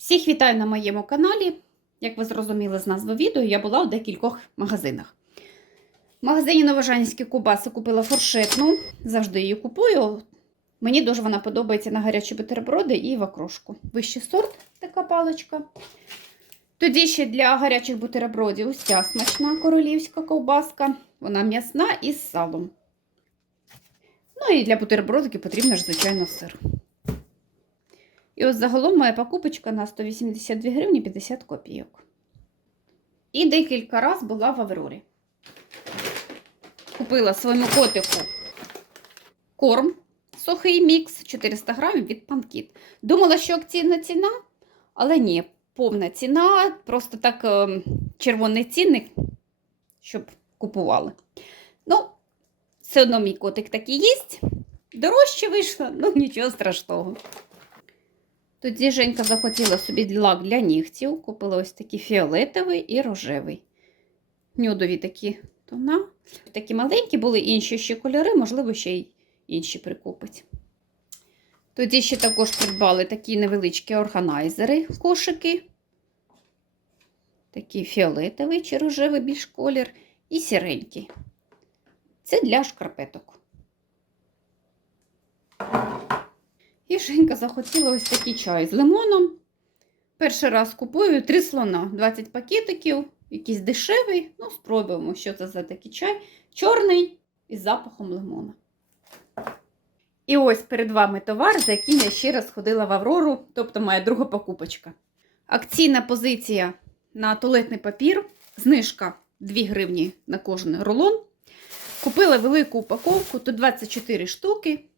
Всіх вітаю на моєму каналі. Як ви зрозуміли з назви відео, я була у декількох магазинах. В магазині Новожанські кубаси купила фуршетну, завжди її купую. Мені дуже вона подобається на гарячі бутерброди і в окрошку. Вищий сорт, така паличка. Тоді ще для гарячих бутербродів ось смачна королівська ковбаска. Вона м'ясна із салом. Ну і для бутербродиків потрібно ж, звичайно, сир. І ось загалом моя покупочка на 182 гривні 50 копійок. І декілька разів була в Аврорі. Купила своєму котику корм сухий мікс 400 грамів від панкіт. Думала, що акційна ціна, але ні, повна ціна, просто так е, червоний цінник, щоб купували. Ну, все одно мій котик такий їсть. Дорожче вийшло, ну нічого страшного. Тоді Женька захотіла собі лак для нігтів. Купила ось такий фіолетовий і рожевий. Нюдові такі тона. Такі маленькі були інші ще кольори, можливо, ще й інші прикупить. Тоді ще також придбали такі невеличкі органайзери, кошики. Такий фіолетовий чи рожевий більш колір, і сіренький. Це для шкарпеток. І Женька захотіла ось такий чай з лимоном. Перший раз купую три слона, 20 пакетиків, якийсь дешевий. Ну, спробуємо, що це за такий чай. Чорний із запахом лимона. І ось перед вами товар, за яким я ще раз ходила в Аврору, тобто моя друга покупочка. Акційна позиція на туалетний папір, знижка 2 гривні на кожен рулон. Купила велику упаковку, тут 24 штуки.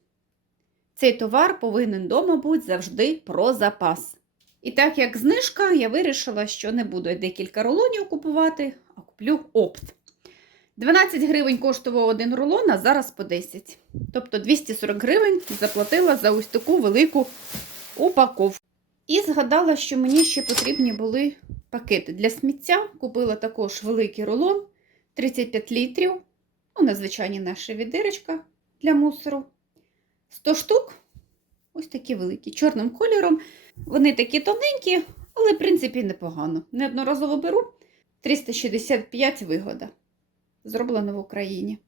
Цей товар повинен дома бути завжди про запас. І так як знижка, я вирішила, що не буду декілька рулонів купувати, а куплю опт. 12 гривень коштував один рулон, а зараз по 10. Тобто 240 гривень заплатила за ось таку велику упаковку. І згадала, що мені ще потрібні були пакети для сміття. Купила також великий рулон 35 літрів. Ну, надзвичайні наша відирочка для мусору. 100 штук, ось такі великі, чорним кольором. Вони такі тоненькі, але, в принципі, непогано. Неодноразово беру 365 вигода. Зроблено в Україні.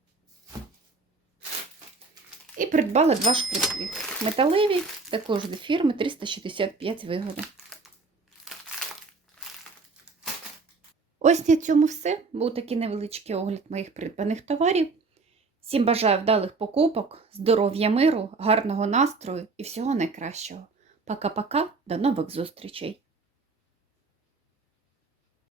І придбала два шкрипки. Металеві, також до фірми 365 вигода. Ось на цьому все. Був такий невеличкий огляд моїх придбаних товарів. Всім бажаю вдалих покупок, здоров'я миру, гарного настрою і всього найкращого. Пока-пока, до нових зустрічей!